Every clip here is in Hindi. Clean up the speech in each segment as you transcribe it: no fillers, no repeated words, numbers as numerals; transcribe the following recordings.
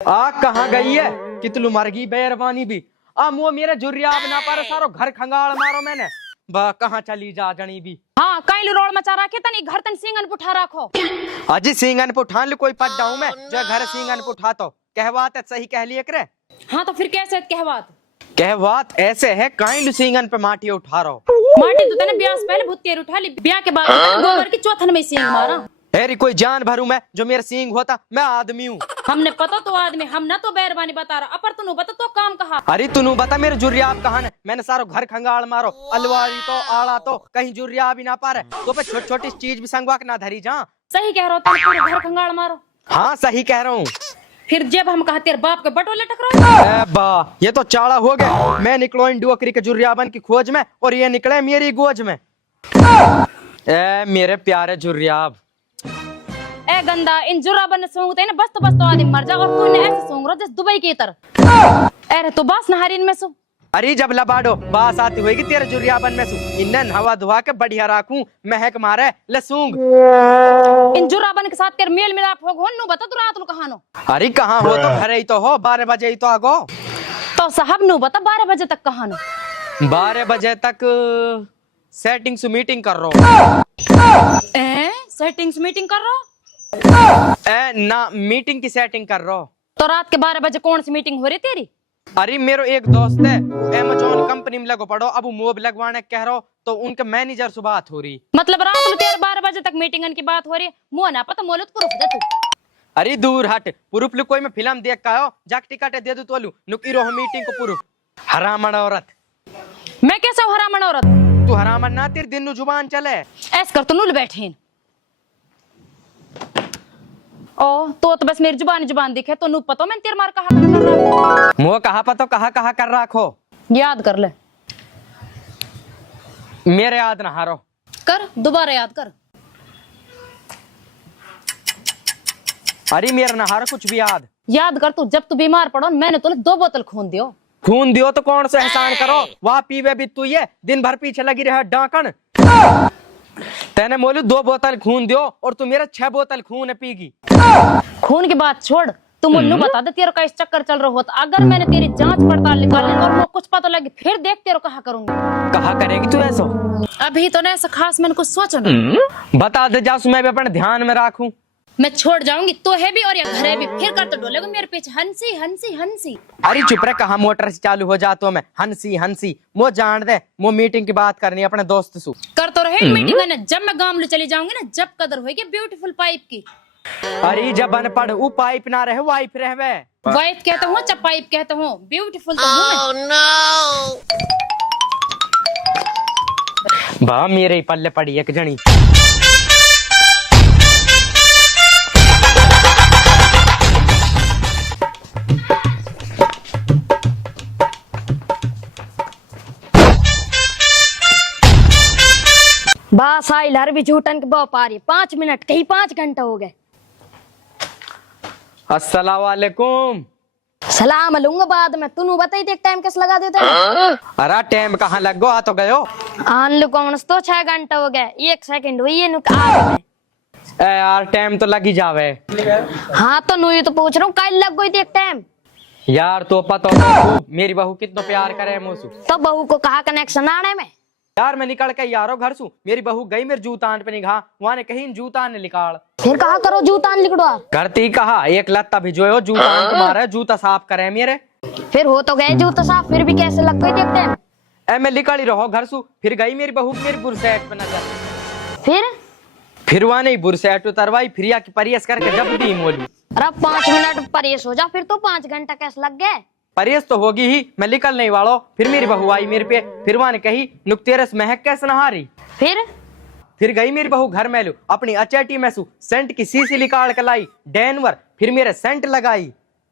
आ कहाँ गई है कितलू मर गई बेरवानी भी। आ मुँह मेरे जुर्रिया ना पारे सारो घर खंगाल मारो मैंने। बा कहाँ चली जा जनी भी। हाँ कहीं रोड मचा रखे तनी घर तन सिंगन पुठा रखो। अजी सिंगन पे उठान ले कोई पट डाऊं मैं जो घर सिंगन पे उठा तो कहवात है सही कह लिए करे। हाँ तो फिर कैसे कहवात कहवात ऐसे है काइंड सिंगन पे माटी उठा रहो। माटी तो तने ब्याह से पहले भुत्तेर उठा ली, ब्याह के बाद गोबर की चौथन में सिंग मारा। हेरी कोई जान भरू मैं जो मेरा सिंग होता मैं आदमी हूँ। हमने पता तो आदमी हम ना तो बैरबानी बता रहा अपर तू बता तो काम कहा। अरे तू बता मेरे जुर्रिया आप कहाँ है। मैंने सारो घर खंगाल मारो अलवारी तो आड़ा तो कहीं जुर्रिया भी ना पा रहे तो पे छोटी छोटी चीज भी संगवा के ना धरी जा। सही कह रहा हो तुम पूरे घर खंगाल मारो। हाँ सही कह रहा हूँ। फिर जब हम कहा तेरे बाप के बटोले टकरा बा ये तो चाड़ा हो गया। मैं निकलो इन डुअकरी के जुर्रियाबन की खोज में और ये निकले मेरी गोज में। ए मेरे प्यारे जुर्रियाब ए गंदा इन जुराबन ने सूंघते ना बस तो आदमी मर जा और तूने ऐसे सूंघ रहा जैसे दुबई की तरह। अरे तो बस नहरीन में सो। अरे जब लबाडो बास आती होगी तेरे जुर्रियाबन में सू इन्हें हवा धुआ के बढ़िया राखूं महक मारे ले सूंघ। इन जुराबन के साथ तेरे मेल मिलाप हो गो नु बता तू रात नु कहानो। अरे कहाँ हो तो घरे ही तो हो 12 बजे ही तो आगो। तो साहब नु बता 12 बजे तक कहानो। 12 बजे तक सेटिंग्स मीटिंग कर रहा। सेटिंग्स मीटिंग कर रहा ना मीटिंग की सेटिंग कर रहा। तो रात के 12 बजे कौन सी मीटिंग हो रही तेरी। अरे मेरे एक दोस्त है अमेज़न कंपनी में लगो पड़ो अब मोब लगवाने कह रहा तो उनके मैनेजर से बात हो रही। मतलब रात में तेरे 12 बजे तक मीटिंग की बात हो रही है मुँह ना पता मोलत प्रूफ दे तू। अरे दूर हट पुरुफ लु कोई मैं फिल्म देख का हो जाक टिकट दे दू तोलू नुकीरो मीटिंग को पुरुफ हरामन औरत। मैं कैसे हूँ हरामन औरत। तू हरामन ना तेरी दिन नु जुबान चले ऐस कर तू नुल बैठे ओ तो बस मेरी जुबान दिखे तो नु पता मैं तेरे मार कहा कर रहा मुँह कहा पतो कहा कर रखो याद कर ले मेरे याद ना हारो कर दोबारा याद कर। अरे मेरा ना हारो कुछ भी याद कर तू जब तू बीमार पड़ो मैंने तुझे 2 बोतल खून दियो तो कौन सा एहसान करो वहाँ पीवे भी तू ये दिन भर पीछे लगी रहे डाकन। तेने मोलू 2 बोतल खून दियो और तू मेरा 6 बोतल खून पीगी। खून की बात छोड़ तू मुन्नू बता दे तेरे का इस चक्कर चल रहा होता अगर मैंने तेरी जांच पड़ताल निकाली और मुझे कुछ पता लगी फिर देख तेरे कहा करूंगी। कहा करेगी तू ऐसा अभी तो ऐसा खास मैंने कुछ सोचा ना बता दे जासू मैं भी अपने ध्यान में रखूं। मैं छोड़ जाऊंगी तो है भी और या घरे भी फिर कर तो डोलेगा मेरे पीछे हंसी हंसी हंसी। अरे चुप रहे कहा मोटर से चालू हो जातो मैं हंसी हंसी मो जान दे मो मीटिंग की बात करनी अपने दोस्त से कर तो रहे मीटिंग ना जब मैं गांव में चली जाऊंगी ना जब कदर होगी ब्यूटीफुल पाइप की। अरे जब अनपढ़ वो पाइप ना रहे वाइफ रहे वाइफ कहता हूँ जब पाइप कहता हूँ ब्यूटीफुल तो हूँ मैं। बा मेरे ही पल्ले पड़ी एक जनी। बस आई लहर भी झूठन के बप आ रही 5 मिनट कहीं 5 घंटे हो गए। अस्सलाम वालेकुम। सलाम लूंगा बाद में तू बताई देख टाइम कैसे लगा देते अरे टाइम कहाँ लग गो आ तो गयो आन लो कौन तो 6 घंटे हो गए 1 सेकंड हुई है नुक आ यार टाइम तो लग ही जावे। हाँ तो नु ये तो पूछ रहा हूँ कल लग गई देख टाइम। यार तो पता हो मेरी बहू कितना प्यार करे मुझसे तो बहू को कहा कनेक्शन आने में यार मैं निकल के यारो घर सू मेरी बहू गई मेरे जूता पे निगाह वहां ने कहीं जूता ने निकाल फिर कहा करो जूता लिखवा करती कहा एक लत्ता भिजो जूता मारे जूता साफ करे मेरे। फिर हो तो गए जूता साफ फिर भी कैसे लग गई देखते हैं। ए मैं निकल ही रहो घर सू फिर गई मेरी बहू मेरी बुरसेट पे नजर फिर वहां नहीं बुरसेट उतरवाई फिर की परियस करके जब दी मोली। अरे 5 मिनट परियस हो जा फिर तो 5 घंटा कैसे लग गए। परियस तो होगी ही मैं निकल नहीं वालो फिर मेरी बहू आई मेरे पे फिर वहां ने कही नुकतेरस महक कैसे नहारी। फिर गई मेरी बहू घर में लू अपनी अचेटी में सू सेंट की सीसी निकाल के लाई डेनवर फिर मेरे सेंट लगाई।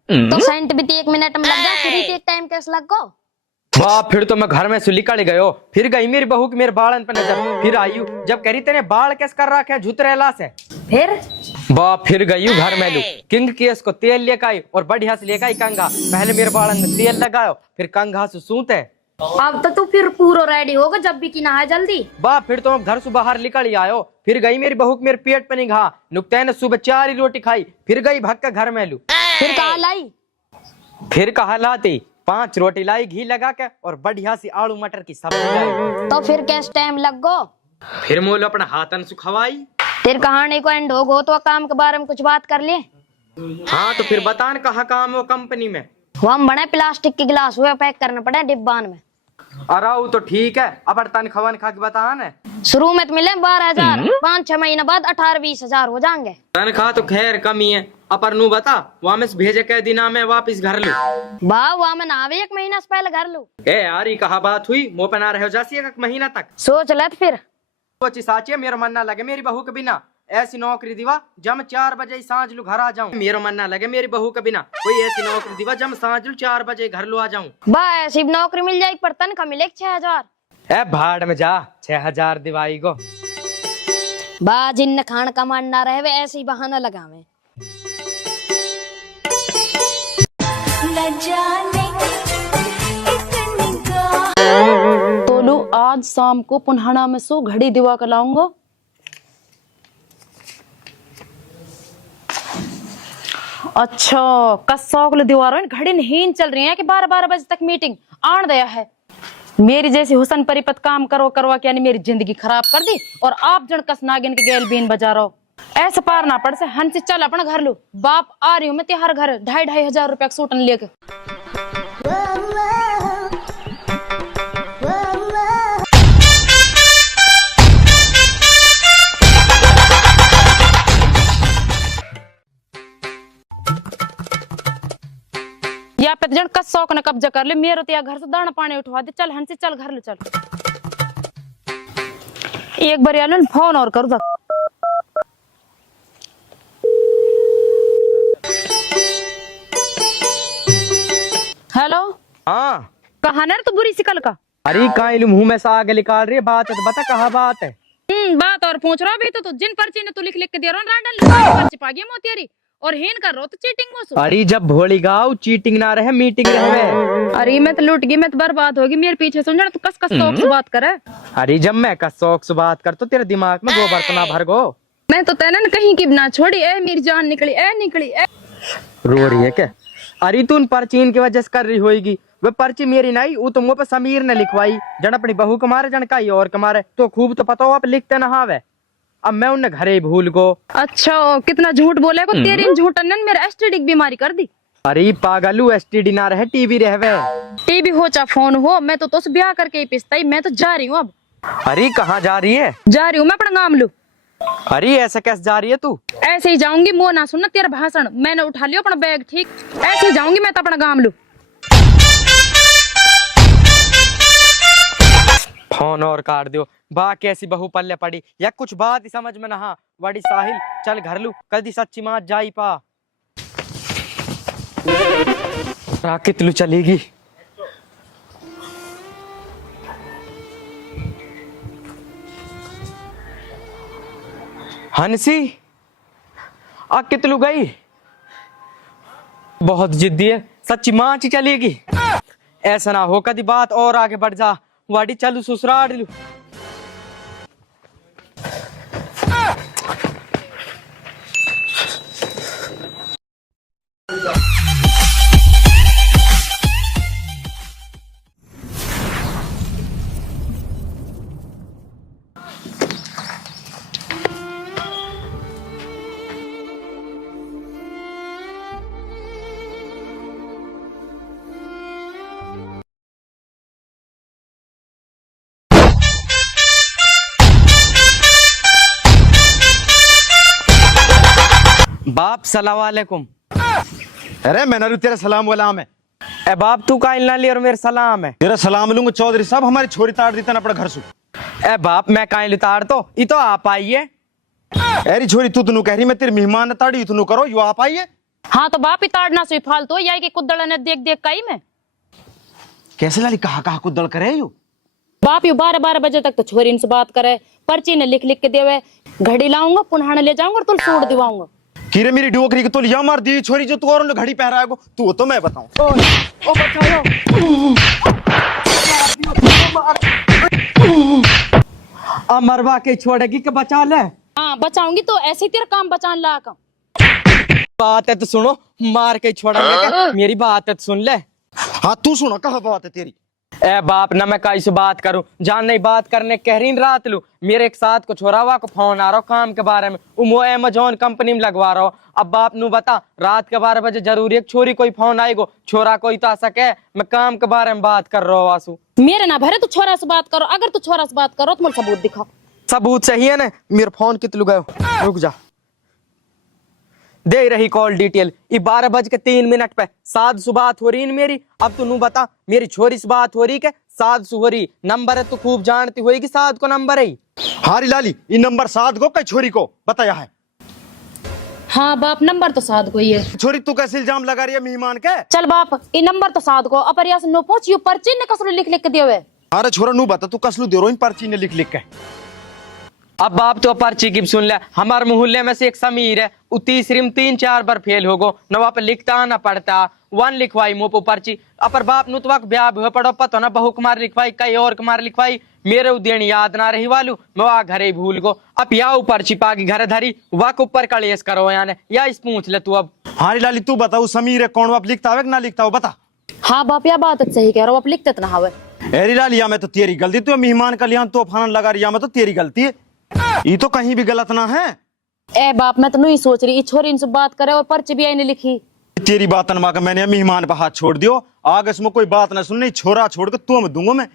तो सेंट भी 1 मिनट में लग गया फिर 1 टाइम कैसे लग गो। वाह फिर तो मैं घर में से निकल गयो फिर गई मेरी बहू की मेरे बालन पे नजर फिर आई जब करी तेने बाल कैसे कर रखे झुतरेला से फिर गई घर में लू किंग केस को तेल लेकर आई और बढ़िया से लेकर आई कंघा पहले मेरे बालन में तेल लगाओ फिर कंघा से सूते। अब तो तू फिर पूरा रेडी होगा जब भी की नहा जल्दी बा फिर तो मैं घर से बाहर निकल ही आयो फिर गई मेरी बहू मेरे पेट पे निगाह नुकते ने सुबह 4 ही रोटी खाई फिर गई भग के घर में लू फिर कहाँ लाई? फिर कहा लाती 5 रोटी लाई घी लगा के और बढ़िया सी आलू मटर की सब्जी लाई। तो फिर कैस टाइम लग गो? फिर मोल अपना हाथन सुखवाई। तेरी कहानी को एंड हो गो तो काम के बारे में कुछ बात कर ले। हाँ तो फिर बतान कहा काम वो कंपनी में। हम बने प्लास्टिक के गिलास हुए पैक करना पड़े डिब्बान में। अरे वो तो ठीक है, अब तनख्वाह खा के बतान है। शुरू में तो मिले 12,000, 5-6 महीने बाद 18-20 हजार हो जाएंगे। तनख्वाह तो खैर कमी है, अपर नू बता वापस भेजे के दिना में वापस घर लू। वाह मैं नावे 1 महीना से पहले घर लू। ए यार ये कहा बात हुई, मुँह पे ना रहो जासी 1 महीना तक। सोच let फिर। सोची साचिए मेरा मन ना लगे मेरी बहू के बिना। ऐसी नौकरी दिवा जब 4 बजे सांझ लू घर आ जाऊं। मेरा मन ना लगे मेरी बहू के बिना। कोई ऐसी नौकरी दिवा जब सांझ लू 4 बजे घर लू आ जाऊं। बा ऐसी नौकरी मिल जाएगी पर तनख्वाह मिलेगी 6,000। ए भाड़ में जा 6,000 दिवाई को। बा जिन खान कमान ना रहे वे ऐसे ही बहाना लगावे। तोलू आज शाम को पुनहाना में सो घड़ी दिवा कर लाऊंगा। अच्छा कसौकल दीवारों घड़ी नहीं चल रही है कि 12-12 बजे तक मीटिंग आन दिया है। मेरी जैसी हुसन परिपत काम करो करवा के यानी मेरी जिंदगी खराब कर दी और आप जन कस नागिन के गेल बीन बजा रहो। ऐसे पार ना पड़ से हंसी चल अपना घर लो। बाप आ रही हूँ मैं तिहार घर 2,500 हजार रुपया का सूटन लेके। या पे जन कस शौक ने कब्जा कर ले मेरे तो या घर से दाना पानी उठवा दे। चल हंसी चल घर ले चल। एक बार यार फोन और कर दो। हेलो हाँ कहा ना तो बुरी सिकल का। अरे काइल मुंह में से आगे निकाल रही है बात है तो बता कहा बात है। बात और पूछ रहा भी तो जिन पर्ची ने तू लिख लिख के दे रहा हूँ पर्ची पा गया मोतियारी और हेन कर रहा हो तो चीटिंग मोसो। अरे जब भोली गाँव चीटिंग ना रहे मीटिंग रहे। अरे मैं तो लूट गई मैं तो बर्बाद होगी मेरे पीछे समझा तू कस कस शौक से बात करे। अरे जब मैं का शौक से बात कर तो तेरे दिमाग में गोबर तो ना भर गो। मैं तो तेना कहीं की ना छोड़ी ए मेरी जान निकली ए निकली ए। रो रही है क्या? अरे तू उन पर्ची की वजह से कर रही होगी। वो पर्ची मेरी नहीं वो तो मुँह पे समीर ने लिखवाई। जन अपनी बहू को मारे जन कई और कमारे तो खूब तो पता हो आप लिखते ना हावे। अब मैं उन्हें घरे भूल गो। अच्छा कितना झूठ बोले को तेरी झूठन ने मेरा एसटीडी की बीमारी कर दी। अरे पागलू एसटीडी ना रहे टीवी रहवे। टीवी हो चाहे फोन हो मैं तो तुझसे ब्याह करके ही पिसता मैं तो जा रही हूँ अब। अरे कहाँ जा रही है? जा रही हूँ मैं अपना गाँव लू। अरे ऐसे कैसे जा रही है तू? ऐसे ही जाऊंगी मुँह ना सुनना तेरा भाषण। मैंने उठा लिया अपना बैग ठीक ऐसे ही जाऊंगी मैं तो अपना गाँव लू। फोन और काट दियो। बा कैसी बहू पल्ले पड़ी या कुछ बात ही समझ में नहा। बड़ी साहिल चल घर लू कल दी सच्ची माँ जाई पा। राकित लू चलेगी। हंसी आ कितलू गई? बहुत जिद्दी है सच्ची माँ ची चलेगी। ऐसा ना हो कदी बात और आगे बढ़ जा। वाड़ी चलू ससुराल लू। बाप सलाम वालेकुम। अरे मैं नरू तेरा सलाम वलाम है। ए बाप तू का इल्ला ले और मेरे सलाम है। तेरा सलाम लूंगा चौधरी साहब हमारी छोरी तार देता ना अपना घर से। ए बाप मैं काहे उतार तो ये तो आप आइए। अरे छोरी तू तनु कह रही मैं तेरी मेहमान ताड़ी तनु करो यो आप आइए। हाँ तो बाप ही ताड़ना से फालतू या कि कुद्दड़ ने देख देख कई में कैसे लाली कहा कुदल करे यू। बाप यू 12-12 बजे तक तो छोरी इनसे बात करे पर्ची ने लिख लिख के देवे घड़ी लाऊंगा पुनः ले जाऊंगा और तुम सूट दिवाऊंगा। कीरे मेरी डोकरी की तो लिया मार दी छोरी जो तू और घड़ी पहरा है तू तो मैं बताऊं। ओ बचाओ मरवा के छोड़ेगी कि बचा ले। हाँ बचाऊंगी तो ऐसे ही तेरा काम बचान ला का। बात है तो सुनो, मार के छोड़ेंगे क्या? मेरी बात है तो सुन ले। हाँ तू सुनो, कहा बात है तेरी? ए बाप ना मैं कैसे बात करूं, जान नहीं बात करने कह रही रात लू। मेरे एक साथ को छोरावा को फोन आ रहा काम के बारे में, वो अमेजोन कंपनी में लगवा रहा हो। अब बाप नू बता, रात के 12 बजे जरूरी एक छोरी कोई फोन आएगो, छोरा कोई तो आ सके। मैं काम के बारे में बात कर रहा हूँ वासु। मेरे ना भरे तू छोरा से बात करो, अगर तू छोरा से बात करो तो मुझे सबूत दिखाओ। सबूत सही है ना? मेरे फोन कितने गयो, रुक जा, दे रही कॉल डिटेल। 12:03 पे साध से बात हो रही मेरी। अब तू नू बता, मेरी छोरी से बात हो रही के साध से हो रही? नंबर है तू खूब जानती होगी कि साध को नंबर है। हारी लाली, ये नंबर साध को कई छोरी को बताया है? हाँ बाप, नंबर तो साध को ही है। छोरी तू कैसे इल्जाम लगा रही है मेहमान के? चल बाप, ये नंबर तो साध को अपर यहाँ से नो पहुंच, यू पर्ची ने कसरो लिख लिख के दिए हुए। अरे छोरा नू बता, तू कसलू दे रो पर्ची ने लिख लिख के? अब बाप तो पर्ची की सुन ले। हमारे मोहल्ले में से एक समीर है, वो तीसरी में 3-4 बार फेल हो गो, न वहाँ पे लिखता ना पढ़ता। 1 लिखवाई मुँह पर्ची। अपर बाप नु तो ब्याह हुआ पड़ो पतो ना, बहु कुमार लिखवाई कई और कुमार लिखवाई, मेरे उदेण याद ना रही वालू, मैं वहाँ घरे भूल गो। अब या पर्ची पागी घर धरी, वहाँ के ऊपर कलेश करो याने, या इस पूछ ले तू अब। हारी लाली तू बता, वो समीर है कौन, आप लिखता है ना लिखता हो बता? हाँ बाप, यह बात सही कह रहा हूँ, आप लिखते तो ना हवे। अरे लाली, या मैं तो तेरी गलती, तू मेहमान का लिया तो फान लगा रही, या मैं तो तेरी गलती है, ये तो कहीं भी गलत ना है। ए बाप, मैं तो नहीं सोच रही, छोरी इनसे बात करे और पर्ची भी आई नहीं लिखी। तेरी बात नमा का मैंने मेहमान पे हाथ छोड़ दियो, आगे इसमें कोई बात ना सुननी, छोरा छोड़ के तुम दूंगा मैं।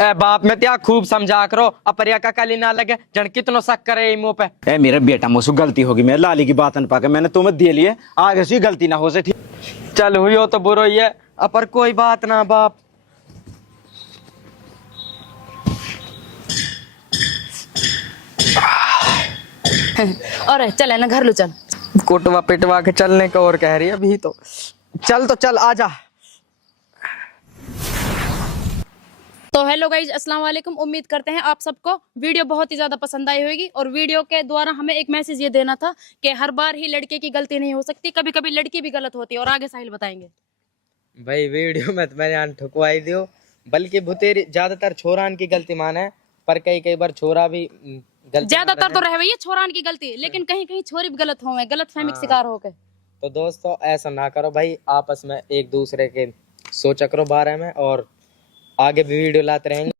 ए बाप, मैं त्या खूब समझा करो, अपरिया का कली ना लगे, जन कितनो शक करे मुंह पे। ए मेरा बेटा, मुझसे गलती होगी, मैं लाली की बात न पाके मैंने तुम्हें दे लिए, आगे से गलती ना हो से, ठीक? चल हुई हो तो बुरो ही है, अपर कोई बात ना बाप। और चल है ना घर लो, चल। कोटवा पिटवा के चलने का और कह रही है अभी तो। चल तो चल, आजा। तो हेलो गाइज, अस्सलाम वालेकुम। उम्मीद करते हैं आप सबको वीडियो बहुत ही ज्यादा पसंद आई होगी। और वीडियो के द्वारा हमें एक मैसेज ये देना था कि हर बार ही लड़के की गलती नहीं हो सकती, कभी कभी लड़की भी गलत होती है। और आगे साहिल बताएंगे। भाई वीडियो में तो मैंने ठुकवाई दियो, बल्कि भुतेरी ज्यादातर छोरान की गलती माने, पर कई बार छोरा भी गलती। ज्यादातर तो रहे भैया छोरान की गलती, लेकिन कहीं कहीं छोरी भी गलत हो, गलत फहमी का शिकार हो गए। तो दोस्तों ऐसा ना करो भाई, आपस में एक दूसरे के सोचा करो बारे में, और आगे भी वीडियो लाते रहेंगे।